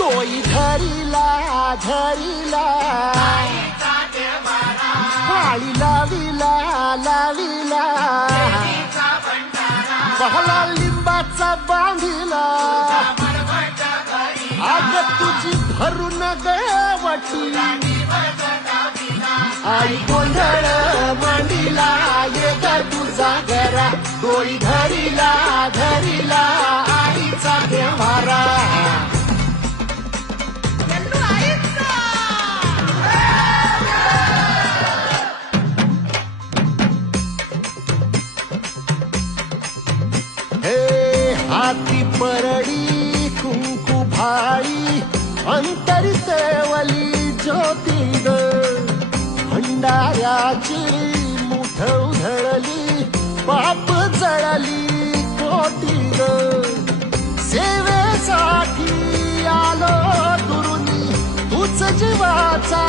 तोई धरिला धरिला पाळी लाविला लाविला पहला लिंबाचा बांधिला आग तुझी भरून गवटी आई गोंधळ मांडिला ये ग तुझा घरा डोई धरिला धरिला आईचा देवारा हे हाती परडी कुंकू भाळी अंतरी सेवली ज्योती ग भंडाऱ्याची मुठ उधळली पाप जळली कोटी ग सेवेसाठी आलो दुरुनी तूच जीवाचा